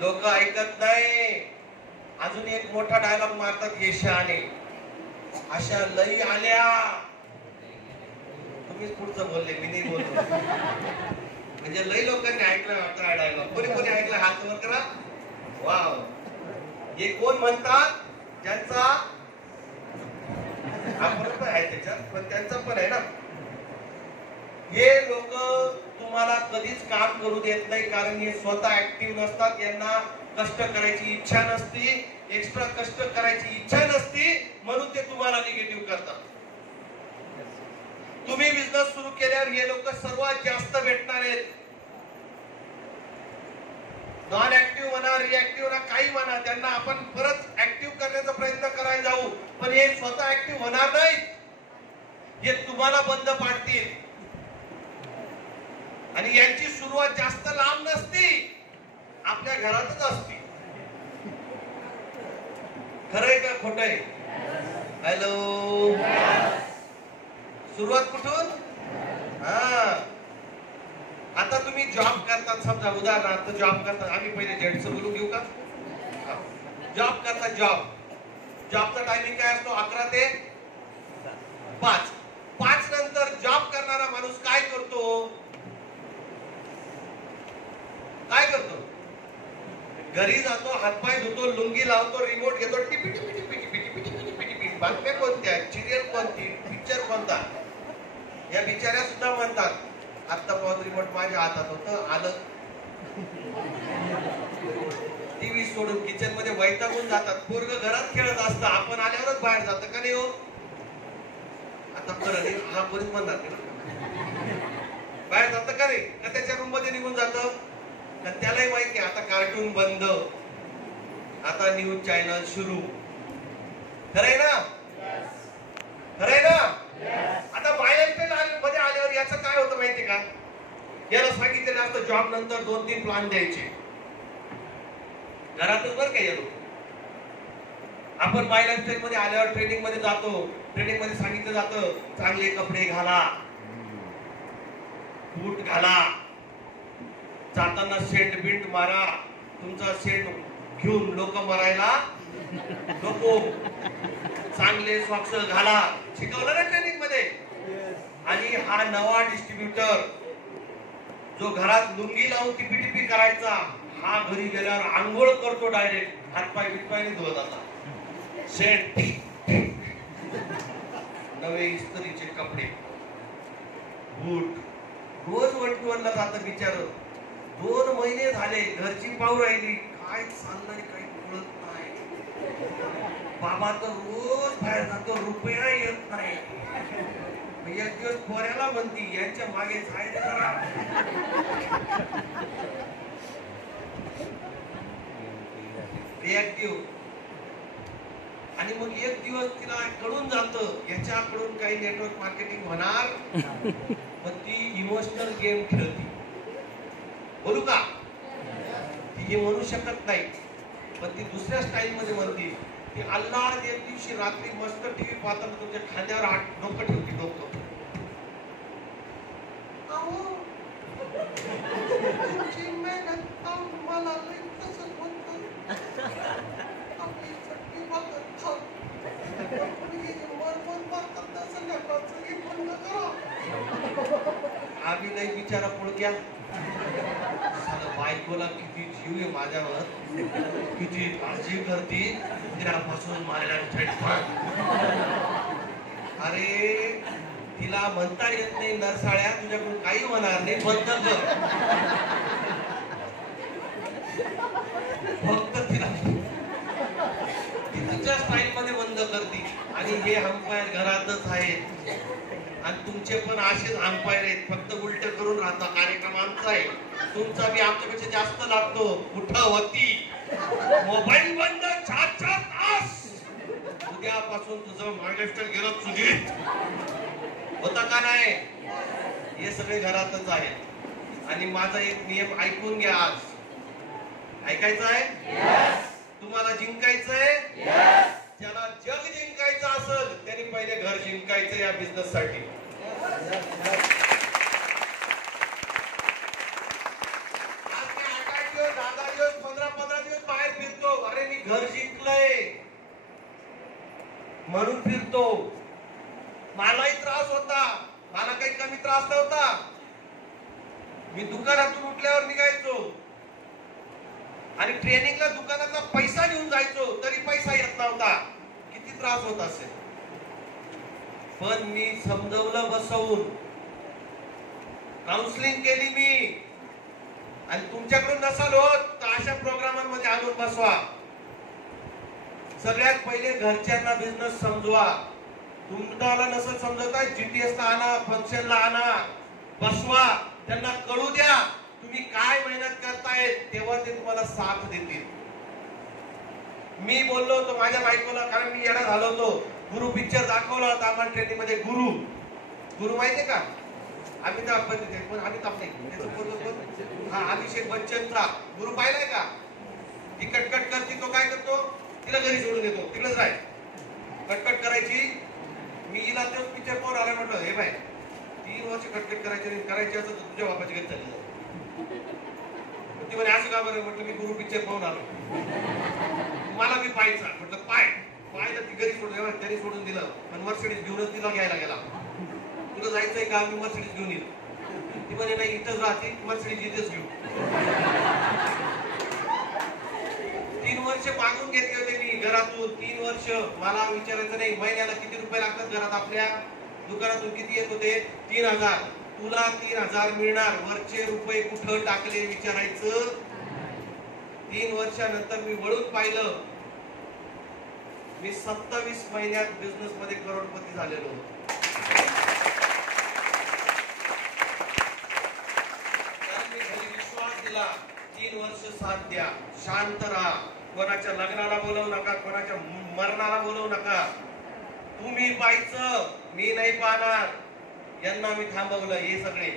लोक ऐकत नाही. अजून एक मोठा डायलॉग मारतात यशाने, अशा लई आल्या. तुम्हीच पुढचं बोलले, मी नाही बोललो. म्हणजे लई लोकांनी ऐकलं आपला डायलॉग. कोणी कोणी ऐकलं हात वर करा. वाव. हे कोण म्हणतात? ज्यांचा आपण आहे त्याच्यात, पण त्यांचा पण आहे ना. हे लोक तुम्हाला कधीच काम करू देत नाही, कारण हे स्वतः ऍक्टिव्ह नसतात. यांना कष्ट करायची इच्छा नसती, एक्स्ट्रा कष्ट करायची इच्छा नसती, म्हणून ते तुम्हाला निगेटिव्ह करतात. तुम्ही बिझनेस सुरू केल्यावर हे लोक सर्वात जास्त भेटणार आहेत. नॉन ऍक्टिव्ह म्हणा, रिएक्टिव्ह म्हणा, काही म्हणा, त्यांना आपण परत ऍक्टिव्ह करण्याचा प्रयत्न करायला जाऊ, पण हे स्वतः ऍक्टिव्ह होणार नाही. हे तुम्हाला बंद पाडतील. आणि यांची सुरुवात जास्त लांब नसती, आपल्या घरातच असते. खरंय का खोटंय? हॅलो. सुरुवात कुठून? आता तुम्ही जॉब करतात, समजा उदाहरणार्थ जॉब करतात. आम्ही पहिले जेंट्सचं बोलून घेऊ का? जॉब करतात. जॉबचा टायमिंग काय असतो? 11 ते 5. 5 नंतर जॉब करणारा माणूस काय करतो? काय करतो? घरी जातो, हातपाय धुतो, लुंगी लावतो, रिमोट घेतो, टिपी टिपी टिपी टिपी टिपी टिपी टिपी टिपी. बातम्या कोणत्या, सिरियल कोणती, पिक्चर कोणता? या बिचाऱ्या सुद्धा म्हणतात, आता पाहत रिमोट माझ्या हातात होतं, आलं. टीव्ही सोडून किचन मध्ये वैतागून जातात. पोरग घरात खेळत असतं, आपण आल्यावरच बाहेर जातं का नाही हो? आता परत हा कोणीच म्हणणार बाहेर जातं का नाही? का त्याच्या रूम मध्ये निघून जातं? तर त्यालाही माहिती आता कार्टून बंद, आता न्यूज चॅनल सुरू. खरंय ना? खरंय ना? आता बाहेर मध्ये आल्यावर याचं काय होतं माहितीये का? याला सांगितलेलं असतं जॉब नंतर 2-3 प्लॅन द्यायचे. घरातच बरं काय येतो. आपण माय लाईफस्टाईल मध्ये आल्यावर ट्रेनिंग मध्ये जातो. ट्रेनिंग मध्ये सांगितलं जातं चांगले कपडे घाला, बूट घाला, जाताना सेंट बिंट मारा. तुमचा सेंट घेऊन लोक मरायला नको. चांगले सॉक्स घाला. शिकवलं ना ट्रेनिंग मध्ये? आणि हा नवा डिस्ट्रीब्युटर जो घरात लुंगी लावून टिपी टिपी करायचा, हा घरी गेल्यावर आंघोळ करतो डायरेक्ट. हातपाय बिटपायने धुवत आता. सेंट, नवे इस्त्रीचे कपडे, बूट, रोज वटवरला जातं बिचार. 2 महिने झाले, घरची पाहू राहिली, काय चाललंय काही कळत नाही. बाबा तर रोज बाहेर जातो, रुपया येत नाही. एक दिवस पोऱ्याला म्हणती यांच्या मागे जायचं जरा. रिएक्टिव्ह. आणि मग एक दिवस तिला कळून जातं याच्याकडून काही नेटवर्क मार्केटिंग होणार, पण ती इमोशनल गेम खेळती. बोलू का? ती हे म्हणू शकत नाही, पण ती दुसऱ्या स्टाईल मध्ये म्हणती. ती अल्लाह एक दिवशी रात्री मस्त टीव्ही पाहताना तुमच्या खांद्यावर डोकं ठेवती. डोकं मला आम्ही नाही बिचारा पुळक्या. बायकोला किती जीव आहे माझ्यावर, किती काळजी करती, तिलापासून मारायला. अरे तिला म्हणता येत नाही नरसाळ्या, तुझ्याकडून काही होणार नाही, बंद कर. फक्त तिला तिच्या स्टाईल मध्ये बंद करती. आणि हे अंपायर घरातच आहेत, आणि तुमचे पण असेच अंपायर आहेत, फक्त उलट करून राहता. कार्यक्रम आमचा आहे, तुमचा बी आमच्यापेक्षा जास्त लागतो. कुठं होती? मोबाईल बंद 4-4 तास. उद्यापासून तुझं मायलेस्टर गेलं चुलीत. होता का नाही? हे सगळे घरातच आहेत. आणि माझा एक नियम ऐकून घ्या. आज ऐकायचं आहे? तुम्हाला जिंकायचं आहे? ज्याला जग जिंकायचं असेल त्यांनी पहिले घर जिंकायचं या बिझनेस साठी. आज मी 8 दिवस 10 दिवस 15 घर जिंकलंय म्हणून फिरतो. मलाही त्रास होता, मला काही कमी त्रास नव्हता. मी दुकानातून उठल्यावर निघायचो आणि ट्रेनिंगला दुकानाचा पैसा घेऊन जायचो, तरी पैसा येत नव्हता. किती त्रास होत असेल. पण मी समजवलं बसवून, काउन्सिलिंग केली मी. आणि तुमच्याकडून नसाल होत तर अशा प्रोग्रामांमध्ये आणून बसवा. सगळ्यात पहिले घरच्यांना बिझनेस समजवा. तुम्हाला नसेल समजवता, GTS ला आणा, फंक्शनला आणा, बसवा, त्यांना कळू द्या तुम्ही काय मेहनत करताय, तेव्हा ते तुम्हाला साथ देतील. मी बोललो होतो माझ्या बायकोला, कारण मी येणार झालो होतो. गुरु पिक्चर दाखवला होता आम्हाला ट्रेनिंग मध्ये. गुरु माहितीये का? अमिताभ अभिषेक बच्चनचा गुरु पाहिलाय का? ती कटकट करती, तो काय करतो, तिला घरी सोडून देतो, तिकडेच राह, कटकट करायची. मी हिला तोच पिक्चर पाहून आला, म्हटलं हे बाय 3 वर्ष कटकट करायची असं तुझ्या बापाची घरी चालली. ती म्हणे असं का बरं? म्हटलं मी गुरु पिक्चर पाहून आलो, मला मी पाहायचा. म्हटलं पाहिलं, ती घरी सोडून, त्यांनी सोडून दिलं आणि मर्सिडीज घेऊनच तिला घ्यायला गेला. तुला जायचंय का? मी मर्सिडीज घेऊन येईल. ती म्हणे नाही, इथंच राहते, मर्सिडीज इथेच घेऊ. 3 वर्ष मागून घेतले होते मी घरातून. 3 वर्ष मला विचारायचं नाही महिन्याला किती रुपये लागतात घरात आपल्या. दुकानातून किती येत होते? 3000. तुला 3000 मिळणार, वरचे रुपये कुठं टाकले विचारायचं. 3 वर्षानंतर मी वळून पाहिलं, मी 27 महिन्यात बिझनेस मध्ये करोडपती झालेलो. मी घरी विश्वास दिला, 3 वर्ष साथ द्या, शांत राहा, कोणाच्या लग्नाला बोलवू नका, कोणाच्या मरणाला बोलवू नका. तुम्ही पाहायचं, मी नाही पाहणार. यांना मी थांबवलं. हे सगळे